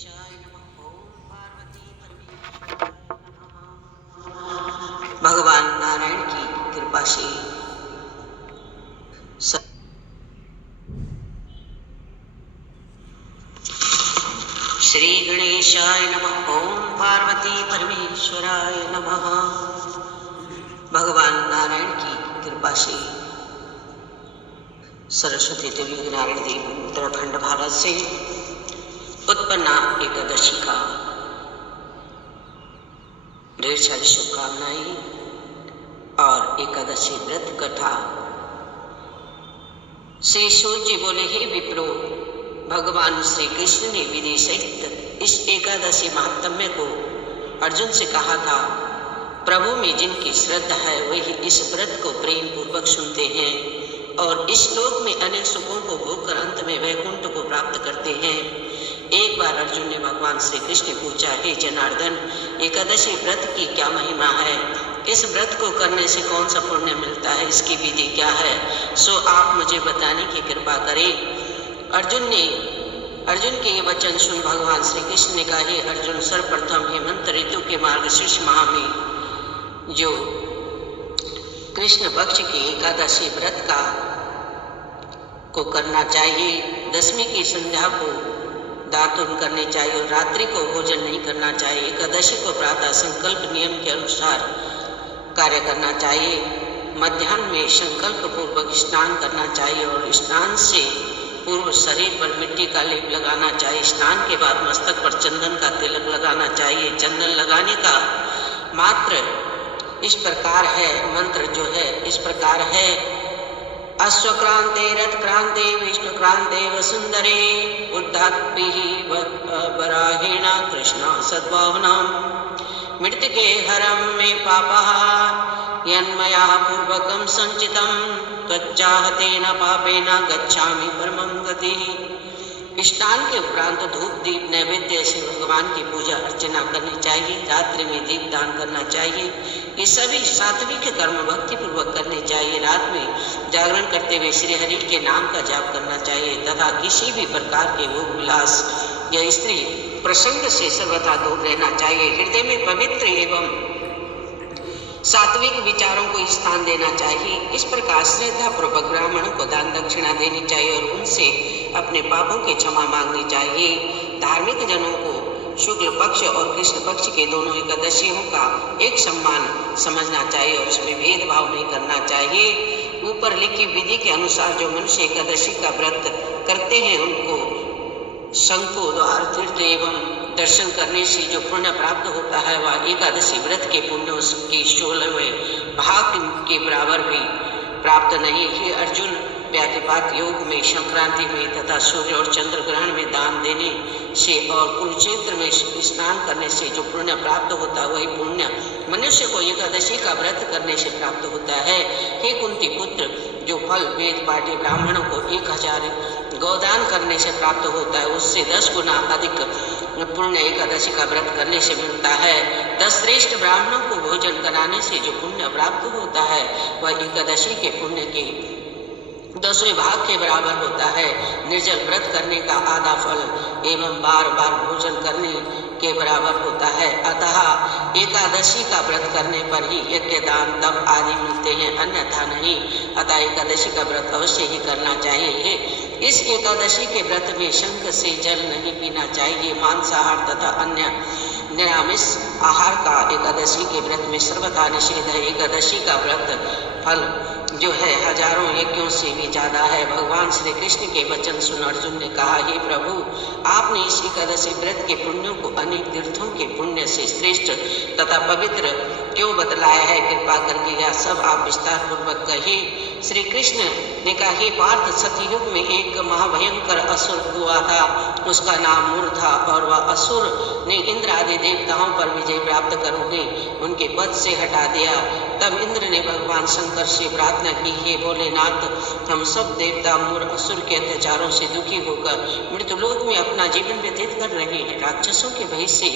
गणेशाय नमः। ओम पार्वती परमेश्वराय नमः। भगवान नारायण की कृपा से श्री गणेशाय नमः। ओम पार्वती परमेश्वराय नमः। भगवान नारायण की कृपा से सरस्वती देवी नारायण देव उत्तराखंड भारत से उत्पन्ना एकादशी का ढेर सारी शुभकामनाएं और एकादशी व्रत कथा। श्री सूत जी बोले, हे विप्रो, भगवान श्री कृष्ण ने विधि सहित इस एकादशी महात्म्य को अर्जुन से कहा था। प्रभु में जिनकी श्रद्धा है वही इस व्रत को प्रेम पूर्वक सुनते हैं और इस श्लोक में अनेक सुखों को भोगकर अंत में वैकुंठ को प्राप्त करते हैं। एक बार अर्जुन ने भगवान श्री कृष्ण ने पूछा, हे जनार्दन, एकादशी व्रत की क्या महिमा है? इस व्रत को करने से कौन सा पुण्य मिलता है? इसकी विधि क्या है? सो आप मुझे बताने की कृपा करें। अर्जुन के ये वचन सुन भगवान श्री कृष्ण ने कहा, हे अर्जुन, सर्वप्रथम हेमंत ऋतु के मार्गशीर्ष माह में जो कृष्ण पक्ष की एकादशी व्रत को करना चाहिए। दशमी की संध्या को दातुन करनी चाहिए और रात्रि को भोजन नहीं करना चाहिए। एकादशी को प्रातः संकल्प नियम के अनुसार कार्य करना चाहिए। मध्याह्न में संकल्प पूर्वक स्नान करना चाहिए और स्नान से पूर्व शरीर पर मिट्टी का लेप लगाना चाहिए। स्नान के बाद मस्तक पर चंदन का तिलक लगाना चाहिए। चंदन लगाने का मात्र इस प्रकार है, मंत्र जो है इस प्रकार है, अश्वक्रांते रथक्रांते विष्णुक्रांते वसुंदरे उद्धात्पिः वराहेण कृष्ण सद्भावनां मृत्युके हरं मे पापः यन्मया पूर्वकं संचितं त्वच्चाहतेन पापेन गच्छामि परमं गतिः। स्नान के उपरांत धूप दीप नैवेद्य से भगवान की पूजा अर्चना करनी चाहिए। रात्रि में दीप दान करना चाहिए। ये सभी सात्विक कर्म भक्ति पूर्वक करने चाहिए। रात में जागरण करते हुए श्री हरि के नाम का जाप करना चाहिए तथा किसी भी प्रकार के भोग विलास या स्त्री प्रसंग से सर्वथा दूर रहना चाहिए। हृदय में पवित्र एवं सात्विक विचारों को स्थान देना चाहिए। इस प्रकार श्रद्धा पूर्वक ब्राह्मणों को दान दक्षिणा देनी चाहिए और उनसे अपने पापों की क्षमा मांगनी चाहिए। धार्मिक जनों को शुक्ल पक्ष और कृष्ण पक्ष के दोनों एकादशियों का एक सम्मान समझना चाहिए और उसमें भेदभाव नहीं करना चाहिए। ऊपर लिखी विधि के अनुसार जो मनुष्य एकादशी का व्रत करते हैं उनको शंखों द्वार तीर्थ एवं दर्शन करने से जो पुण्य प्राप्त होता है वह एकादशी व्रत के पुण्य उसके 16वें भाग के बराबर भी प्राप्त नहीं है। अर्जुन, व्यातिपात योग में, संक्रांति में तथा सूर्य और चंद्र ग्रहण में दान देने से और कुरुक्षेत्र में स्नान करने से जो पुण्य प्राप्त होता है वही पुण्य मनुष्य को एकादशी का व्रत करने से प्राप्त होता है। हे कुंती पुत्र, जो फल वेद पाठी ब्राह्मणों को 1000 गौदान करने से प्राप्त होता है उससे 10 गुना अधिक पुण्य एकादशी का व्रत करने से मिलता है। 10 श्रेष्ठ ब्राह्मणों को भोजन कराने से जो पुण्य प्राप्त होता है वह एकादशी के पुण्य के 10वें भाग के बराबर होता है। निर्जल व्रत करने का आधा फल एवं बार बार भोजन करने के बराबर होता है। अतः एकादशी का व्रत करने पर ही यज्ञ दान तप आदि मिलते हैं, अन्यथा नहीं। अतः एकादशी का व्रत अवश्य ही करना चाहिए। इस एकादशी के व्रत में शंख से जल नहीं पीना चाहिए। मांसाहार तथा अन्य निरामिष आहार का एकादशी के व्रत में सर्वथा निषेध है। एकादशी का व्रत फल जो है हजारों यज्ञों से भी ज्यादा है। भगवान श्री कृष्ण के वचन सुन अर्जुन ने कहा, हे प्रभु, आपने इस एकादशी व्रत के पुण्यों को अनेक तीर्थों के पुण्य से श्रेष्ठ तथा पवित्र क्यों बतलाया है? कृपा करके यह सब आप विस्तार पूर्वक कहिए। श्री कृष्ण ने कहा, हे पार्थ, सतयुग में एक महाभयंकर असुर हुआ था। उसका नाम मूर था और वह असुर ने इंद्र आदि देवताओं पर विजय प्राप्त कर उनके पद से हटा दिया। तब इंद्र ने भगवान शंकर से प्रार्थना की, हे भोलेनाथ, हम सब देवता मूर असुर के अत्याचारों से दुखी होकर मृत्युलोक में अपना जीवन व्यतीत कर रहे हैं। राक्षसों के भय से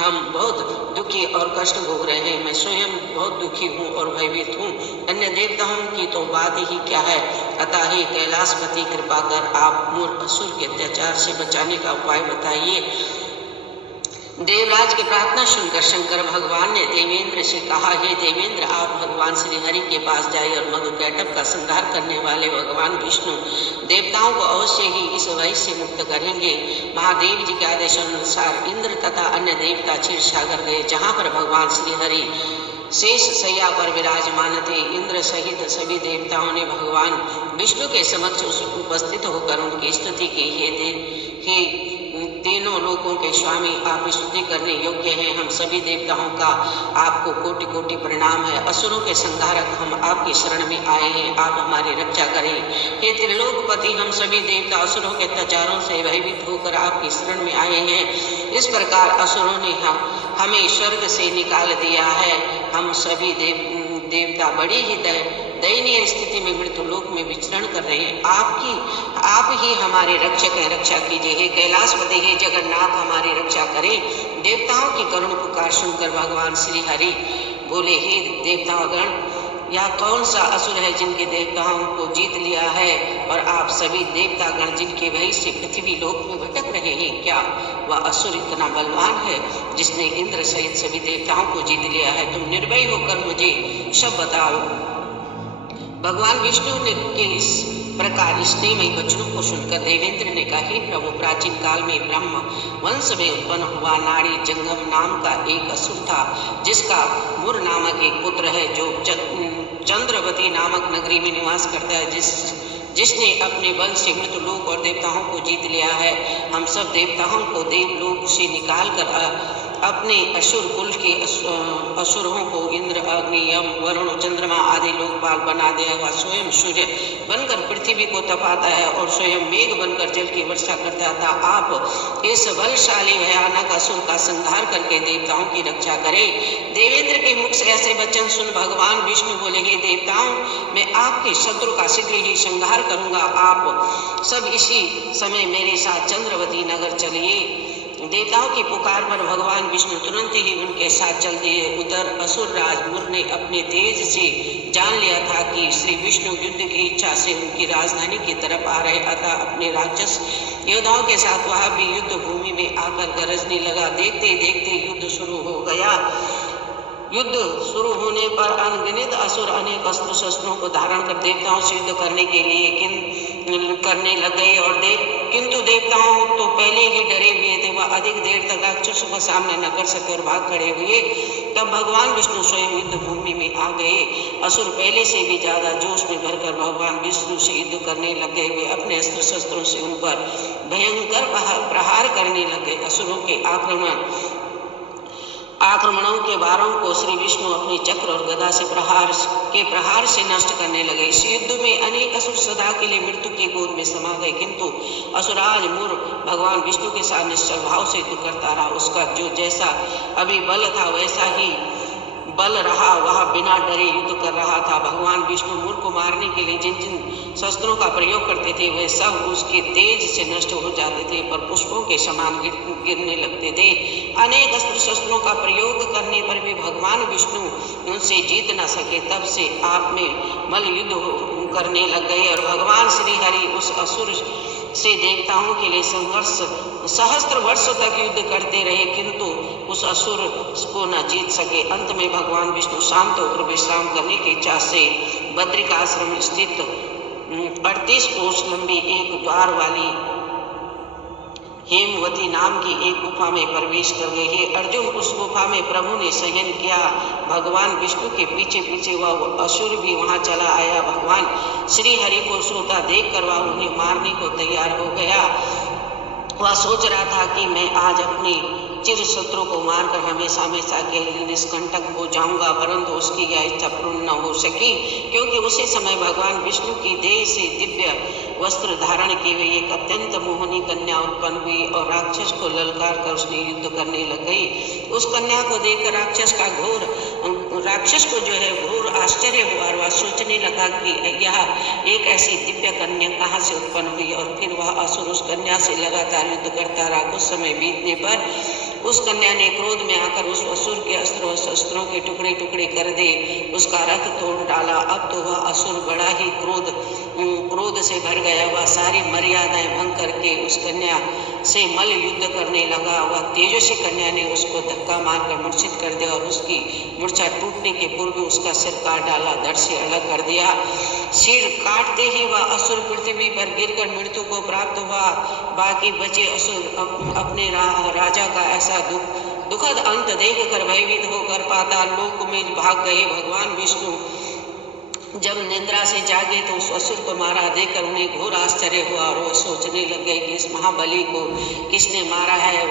हम बहुत दुखी और कष्ट भोग रहे हैं। मैं स्वयं बहुत दुखी हूँ और भयभीत हूँ। अन्य देवताओं की तो बात ही क्या है। अतः हे कैलाशपति, कृपा कर आप मूर असुर के अत्याचार से बचाने का उपाय बताइए। देवराज की प्रार्थना सुनकर शंकर भगवान ने देवेंद्र से कहा, हे देवेंद्र, आप भगवान श्री हरि के पास जाइए और मधुकैटभ का संहार करने वाले भगवान विष्णु देवताओं को अवश्य ही इस वय से मुक्त करेंगे। महादेव जी के आदेश अनुसार इंद्र तथा अन्य देवता क्षीर सागर गए, जहाँ पर भगवान श्री हरि शेष शैया पर विराजमान थे। इंद्र सहित सभी देवताओं ने भगवान विष्णु के समक्ष उपस्थित होकर उनकी स्तुति की। हे तीनों लोकों के स्वामी, आप स्तुति करने योग्य हैं। हम सभी देवताओं का आपको कोटि कोटि प्रणाम है। असुरों के संहारक, हम आपकी शरण में आए हैं, आप हमारी रक्षा करें। हे त्रिलोकपति, हम सभी देवता असुरों के अत्याचारों से भयभीत होकर आपकी शरण में आए हैं। इस प्रकार असुरों ने हमें स्वर्ग से निकाल दिया है। हम सभी देवता बड़ी ही दयनीय स्थिति में मृत्यु लोक में विचरण कर रहे हैं। आप ही हमारे रक्षक हैं, रक्षा कीजिए। हे कैलाशपति, हे जगन्नाथ, हमारी रक्षा करें। देवताओं की करुण पुकार सुनकर भगवान श्री हरि बोले, हे देवतागण, यह कौन सा असुर है जिनके देवताओं को जीत लिया है, और आप सभी देवतागण जिनके भय से पृथ्वी लोक में भटक रहे हैं? क्या वह असुर इतना बलवान है जिसने इंद्र सहित सभी देवताओं को जीत लिया है? तुम निर्भय होकर मुझे सब बताओ। भगवान विष्णु ने के इस प्रकार स्नेहमयी वचनों को सुनकर देवेंद्र ने कहा, हे प्रभु, प्राचीन काल में ब्रह्म वंश में उत्पन्न हुआ नाड़ी जंगम नाम का एक असुर था, जिसका मुर नामक एक पुत्र है, जो चंद्रवती नामक नगरी में निवास करता है, जिसने अपने बल से मृत्युलोक और देवताओं को जीत लिया है। हम सब देवताओं को देवलोक से निकाल कर अपने असुर कुल के असुरों को इंद्र, अग्नि, यम, वरुण, चंद्रमा आदि लोकपाल बना दिया। वह स्वयं सूर्य बनकर पृथ्वी को तपाता है और स्वयं मेघ बनकर जल की वर्षा करता था। आप इस बलशाली भयानक असुर का संहार करके देवताओं की रक्षा करें। देवेंद्र के मुख से ऐसे वचन सुन भगवान विष्णु बोले, हे देवताओं, मैं आपके शत्रु का शीघ्र ही संहार करूंगा। आप सब इसी समय मेरे साथ चंद्रवती नगर चलिए। देवताओं की पुकार पर भगवान विष्णु तुरंत ही उनके साथ चल दिए। उधर असुर राज मुर ने अपने तेज से जान लिया था कि श्री विष्णु युद्ध की इच्छा से उनकी राजधानी की तरफ आ रहे, अतः अपने राक्षस योद्धाओं के साथ वह भी युद्ध भूमि में आकर गरजने लगा। देखते देखते युद्ध शुरू हो गया। युद्ध शुरू होने पर अनगिनत असुर अनेक अस्त्र शस्त्रों को धारण कर देवताओं से युद्ध करने के लिए करने लग गए, और किंतु देवताओं तो पहले ही डरे हुए थे। वह अधिक देर तक राक्षसों का सामना न कर सके और भाग खड़े हुए। तब भगवान विष्णु स्वयं युद्ध भूमि में आ गए। असुर पहले से भी ज्यादा जोश में भरकर भगवान विष्णु से युद्ध करने लग गए। वे अपने अस्त्र शस्त्रों से उन पर भयंकर प्रहार करने लगे। असुरों के आक्रमणों के वारों को श्री विष्णु अपने चक्र और गदा से प्रहार से नष्ट करने लगे। इस युद्ध में अनेक असुर सदा के लिए मृत्यु की गोद में समा गए, किंतु असुराज मुर भगवान विष्णु के साथ निश्चल भाव से युद्ध करता रहा। उसका जो जैसा अभी बल था वैसा ही बल रहा। वह बिना डरे युद्ध कर रहा था। भगवान विष्णु मुर को मारने के लिए जिन जिन शस्त्रों का प्रयोग करते थे वे सब उसके तेज से नष्ट हो जाते थे, पर पुष्पों के समान गिरने लगते थे। अनेक अस्त्र शस्त्रों का प्रयोग करने पर भी भगवान विष्णु उनसे जीत न सके। तब से आप में मल युद्ध करने लग गए और भगवान श्री हरि उस असुर से देवताओं के लिए सहस्त्र वर्षों तक युद्ध करते रहे, किंतु उस असुर को न जीत सके। अंत में भगवान विष्णु शांत होकर विश्राम करने की इच्छा से बद्रिकाश्रम स्थित 38 कोस लंबी एक द्वार वाली हेमवती नाम की एक गुफा में प्रवेश कर गए। हे अर्जुन, उस गुफा में प्रभु ने शयन किया। भगवान विष्णु के पीछे पीछे वह असुर भी वहां चला आया। भगवान श्री हरि को सोता देख कर वह उन्हें मारने को तैयार हो गया। वह सोच रहा था कि मैं आज अपने चिर शत्रु को मारकर हमेशा हमेशा के लिए निष्कंटक हो जाऊंगा, परंतु उसकी यह इच्छा पूर्ण न हो सकी, क्योंकि उसी समय भगवान विष्णु की देह से दिव्य वस्त्र धारण की हुई एक अत्यंत मोहनी कन्या उत्पन्न हुई और राक्षस को ललकार कर उसने युद्ध करने लग गई। उस कन्या को देखकर राक्षस को जो है घोर आश्चर्य हुआ और वह सोचने लगा कि यह एक ऐसी दिव्य कन्या कहाँ से उत्पन्न हुई, और फिर वह असुर उस कन्या से लगातार युद्ध करता रहा। कुछ समय बीतने पर उस कन्या ने क्रोध में आकर उस असुर के अस्त्रों और शस्त्रों के टुकड़े टुकड़े कर दे, उसका रथ तोड़ डाला। अब तो वह असुर बड़ा ही क्रोध से भर गया। वह सारी मर्यादाएं भंग करके उस कन्या से मल युद्ध करने लगा। वह तेजस्वी कन्या ने उसको धक्का मारकर मूर्छित कर दिया और उसकी मूर्छा टूटने के पूर्व उसका सिर काट डाला, धड़ से अलग कर दिया। सिर काटते ही वह असुर पृथ्वी पर गिरकर मृत्यु को प्राप्त हुआ। बाकी बचे असुर अपने राजा का ऐसा दुखद अंत देखकर भयभीत होकर पाताल लोक में भाग गए। भगवान विष्णु जब निद्रा से जागे तो उस असुर को मारा देखकर उन्हें घोर आश्चर्य हुआ और वो सोचने लग गए कि इस महाबली को किसने मारा है।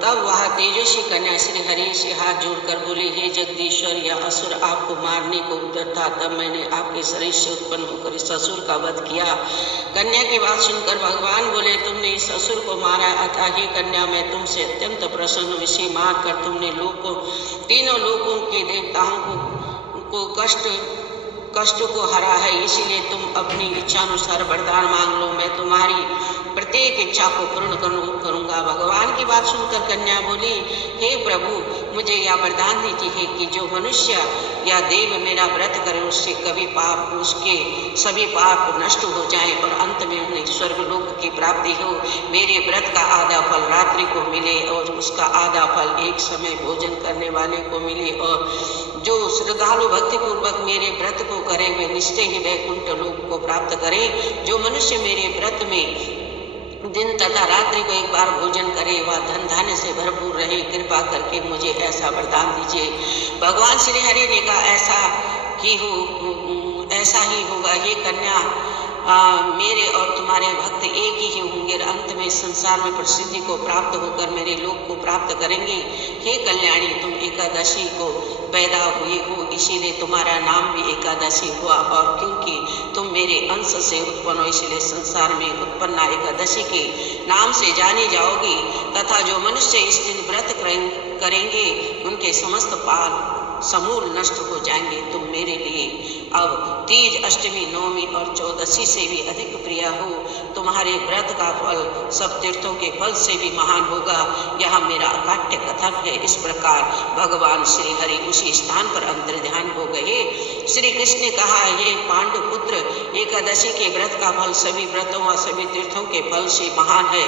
तब वह तेजस्वी कन्या श्री हरि से हाथ जोड़कर बोली, हे जगदीश्वर, यह असुर आपको मारने को उद्यत था, तब मैंने आपके शरीर से उत्पन्न होकर इस असुर का वध किया। कन्या की बात सुनकर भगवान बोले, तुमने इस असुर को मारा, अतः हे कन्या मैं तुमसे अत्यंत प्रसन्न हूँ। इसे मारकर तुमने तीनों लोगों के देवताओं को कष्ट को हरा है, इसीलिए तुम अपनी इच्छानुसार वरदान मांग लो, मैं तुम्हारी प्रत्येक इच्छा को पूर्ण करूंगा। भगवान की बात सुनकर कन्या बोली, हे प्रभु, मुझे यह वरदान दीजिए कि जो मनुष्य या देव मेरा व्रत करे उसके सभी पाप नष्ट हो जाएं और अंत में उन्हें स्वर्गलोक की प्राप्ति हो। मेरे व्रत का आधा फल रात्रि को मिले और उसका आधा फल एक समय भोजन करने वाले को मिले, और जो श्रद्धालु भक्ति पूर्वक मेरे व्रत को करे वे निश्चय ही वैकुंठ लोक को प्राप्त करें। जो मनुष्य मेरे व्रत में दिन तथा रात्रि को एक बार भोजन करे वह धन धान्य से भरपूर रहे, कृपा करके मुझे ऐसा वरदान दीजिए। भगवान श्री हरि ने कहा, ऐसा ही होगा। ये कन्या, मेरे और तुम्हारे भक्त एक ही होंगे, अंत में संसार में प्रसिद्धि को प्राप्त होकर मेरे लोक को प्राप्त करेंगे। हे कल्याणी, तुम एकादशी को पैदा हुई हो, इसीलिए तुम्हारा नाम भी एकादशी हुआ, और क्योंकि तुम मेरे अंश से उत्पन्न हो इसलिए संसार में उत्पन्ना एकादशी के नाम से जानी जाओगी। तथा जो मनुष्य इस दिन व्रत करेंगे उनके समस्त पाप समूल नष्ट हो जाएंगे। तुम मेरे लिए अब तीज, अष्टमी, नवमी और चौदशी से भी अधिक प्रिय हो। तुम्हारे व्रत का फल सब तीर्थों के फल से भी महान होगा। यह मेरा अकाट्य कथन है। इस प्रकार भगवान श्री हरि उसी स्थान पर अंतर्ध्यान हो गए। श्री कृष्ण ने कहा, हे पांडु पुत्र, एकादशी के व्रत का फल सभी व्रतों व सभी तीर्थों के फल से महान है।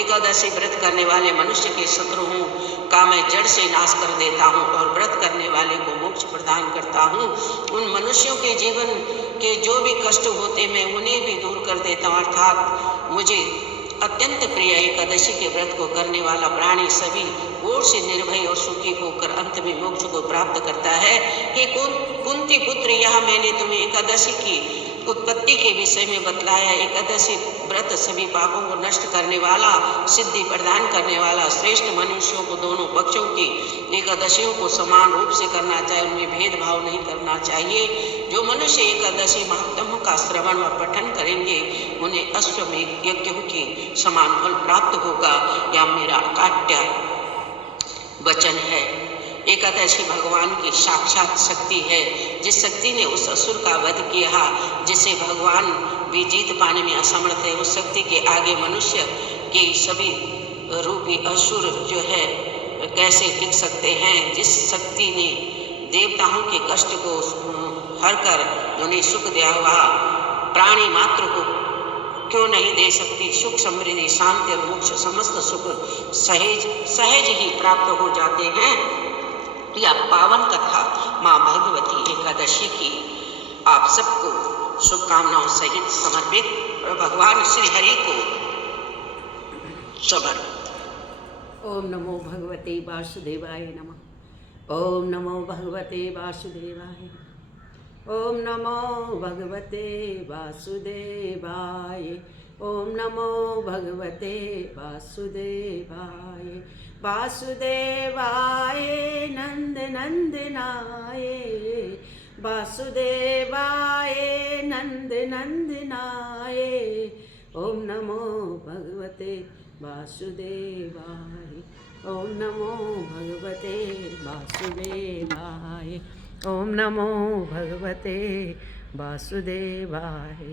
एकादशी व्रत करने वाले मनुष्य के शत्रुओं का मैं जड़ से नाश कर देता हूँ और व्रत करने वाले को मोक्ष प्रदान करता हूँ। उन मनुष्यों के जीवन के जो भी कष्ट होते मैं उन्हें भी दूर कर देता हूँ। अर्थात मुझे अत्यंत प्रिय एकादशी के व्रत को करने वाला प्राणी सभी ओर से निर्भय और सुखी होकर अंत में मोक्ष को प्राप्त करता है। हे कुंती पुत्र, यह मैंने तुम्हें एकादशी की उत्पत्ति के विषय में बतलाया। एकादशी व्रत सभी पापों को नष्ट करने वाला, सिद्धि प्रदान करने वाला, श्रेष्ठ मनुष्यों को दोनों पक्षों की एकादशियों को समान रूप से करना चाहिए, उनमें भेदभाव नहीं करना चाहिए। जो मनुष्य एकादशी महात्म्य का श्रवण व पठन करेंगे उन्हें अश्वमेध यज्ञों के समान फल प्राप्त होगा। यह मेरा अकाट्य वचन है। एकादशी भगवान की साक्षात शक्ति है, जिस शक्ति ने उस असुर का वध किया जिसे भगवान भी जीत पाने में असमर्थ है। उस शक्ति के आगे मनुष्य के सभी रूपी असुर जो है कैसे टिक सकते हैं। जिस शक्ति ने देवताओं के कष्ट को हर कर उन्हें सुख दिया हुआ प्राणी मात्र को क्यों नहीं दे सकती। सुख, समृद्धि, शांति और मोक्ष समस्त सुख सहज ही प्राप्त हो जाते हैं। यह पावन कथा माँ भगवती एकादशी की आप सबको शुभकामनाओं सहित समर्पित भगवान श्री हरि को समर्पित। ओम नमो भगवते वासुदेवाय नमः। ओम नमो भगवते वासुदेवाय। ओम नमो भगवते वासुदेवाय। ओम नमो भगवते वासुदेवाय। वासुदेवाय नंद नंदनाय। वासुदेवाय नंद नंदनाय। ओम नमो भगवते वासुदेवाय। ओम नमो भगवते वासुदेवाय। ओम नमो भगवते वासुदेवाय।